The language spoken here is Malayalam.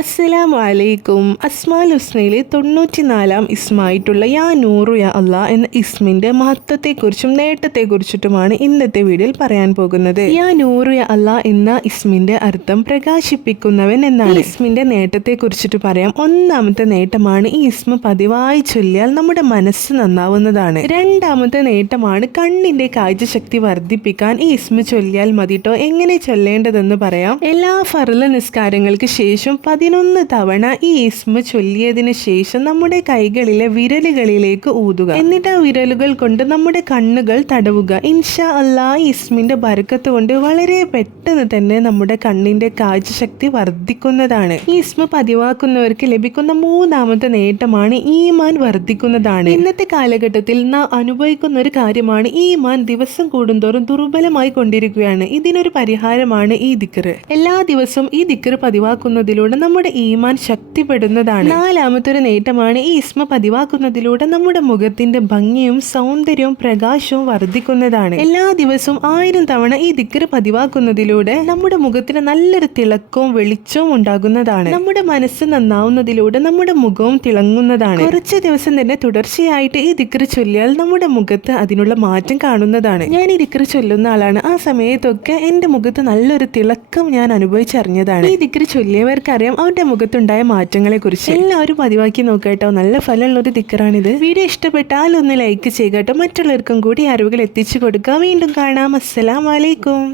അസ്സലാമു അലൈക്കും. അസ്മാൽ ഹുസ്നയിലെ തൊണ്ണൂറ്റിനാലാം ഇസ്മായിട്ടുള്ള യാ നൂറു യാ അള്ളാ എന്ന ഇസ്മിന്റെ മഹത്വത്തെക്കുറിച്ചും നേട്ടത്തെക്കുറിച്ചിട്ടുമാണ് ഇന്നത്തെ വീഡിയോയിൽ പറയാൻ പോകുന്നത്. യാ നൂറു യാ അള്ളാ എന്ന ഇസ്മിന്റെ അർത്ഥം പ്രകാശിപ്പിക്കുന്നവൻ എന്നാണ്. ഇസ്മിന്റെ നേട്ടത്തെക്കുറിച്ചിട്ട് പറയാം. ഒന്നാമത്തെ നേട്ടമാണ് ഈ ഇസ്മ പതിവായി ചൊല്ലിയാൽ നമ്മുടെ മനസ്സ് നന്നാവുന്നതാണ്. രണ്ടാമത്തെ നേട്ടമാണ് കണ്ണിന്റെ കാഴ്ചശക്തി വർദ്ധിപ്പിക്കാൻ ഈ ഇസ്മ ചൊല്ലിയാൽ മതിട്ടോ? എങ്ങനെ ചൊല്ലേണ്ടതെന്ന് പറയാം. എല്ലാ ഫർല നിസ്കാരങ്ങൾക്ക് ശേഷം പതിനൊന്ന് തവണ ഈ ഇസ്മ ചൊല്ലിയതിന് ശേഷം നമ്മുടെ കൈകളിലെ വിരലുകളിലേക്ക് ഊതുക. എന്നിട്ട് ആ വിരലുകൾ കൊണ്ട് നമ്മുടെ കണ്ണുകൾ തടവുക. ഇൻഷാ അല്ലാ ഇസ്മിന്റെ ബരക്കത്ത് കൊണ്ട് വളരെ പെട്ടെന്ന് തന്നെ നമ്മുടെ കണ്ണിന്റെ കാഴ്ചശക്തി വർദ്ധിക്കുന്നതാണ്. ഈ ഇസ്മ പതിവാക്കുന്നവർക്ക് ലഭിക്കുന്ന മൂന്നാമത്തെ നേട്ടമാണ് ഈമാൻ വർദ്ധിക്കുന്നതാണ്. ഇന്നത്തെ കാലഘട്ടത്തിൽ നാം അനുഭവിക്കുന്ന ഒരു കാര്യമാണ് ഈമാൻ ദിവസം കൂടുന്തോറും ദുർബലമായി കൊണ്ടിരിക്കുകയാണ്. ഇതിനൊരു പരിഹാരമാണ് ഈ ദിക്കറ് എല്ലാ ദിവസവും ഈ ദിക്കറ് പതിവാക്കുന്നതിലൂടെ നമ്മുടെ ഈമാൻ ശക്തിപ്പെടുന്നതാണ്. നാലാമത്തെ ഒരു നേട്ടമാണ് ഈ ഇസ്മ പതിവാക്കുന്നതിലൂടെ നമ്മുടെ മുഖത്തിന്റെ ഭംഗിയും സൗന്ദര്യവും പ്രകാശവും വർദ്ധിക്കുന്നതാണ്. എല്ലാ ദിവസവും ആയിരം തവണ ഈ ദിക്കറ് പതിവാക്കുന്നതിലൂടെ നമ്മുടെ മുഖത്തിന് നല്ലൊരു തിളക്കവും വെളിച്ചവും ഉണ്ടാകുന്നതാണ്. നമ്മുടെ മനസ്സ് നന്നാവുന്നതിലൂടെ നമ്മുടെ മുഖവും തിളങ്ങുന്നതാണ്. കുറച്ച് ദിവസം തന്നെ തുടർച്ചയായിട്ട് ഈ ദിക്കറ് ചൊല്ലിയാൽ നമ്മുടെ മുഖത്ത് അതിനുള്ള മാറ്റം കാണുന്നതാണ്. ഞാൻ ഈ ദിക്കറ് ചൊല്ലുന്ന ആളാണ്. ആ സമയത്തൊക്കെ എന്റെ മുഖത്ത് നല്ലൊരു തിളക്കം ഞാൻ അനുഭവിച്ചറിഞ്ഞതാണ്. ഈ ദിക്കറ് ചൊല്ലിയവർക്കറിയാം അവന്റെ മുഖത്തുണ്ടായ മാറ്റങ്ങളെ കുറിച്ച് എല്ലാവരും പതിവാക്കി നോക്കാട്ടോ നല്ല ഫലമുള്ള ഒരു തിക്കറാണിത്. വീഡിയോ ഇഷ്ടപ്പെട്ടാൽ ഒന്ന് ലൈക്ക് ചെയ്യുക കേട്ടോ. മറ്റുള്ളവർക്കും കൂടി അറിവുകൾ എത്തിച്ചു കൊടുക്കുക. വീണ്ടും കാണാം. അസ്സലാം വലൈക്കും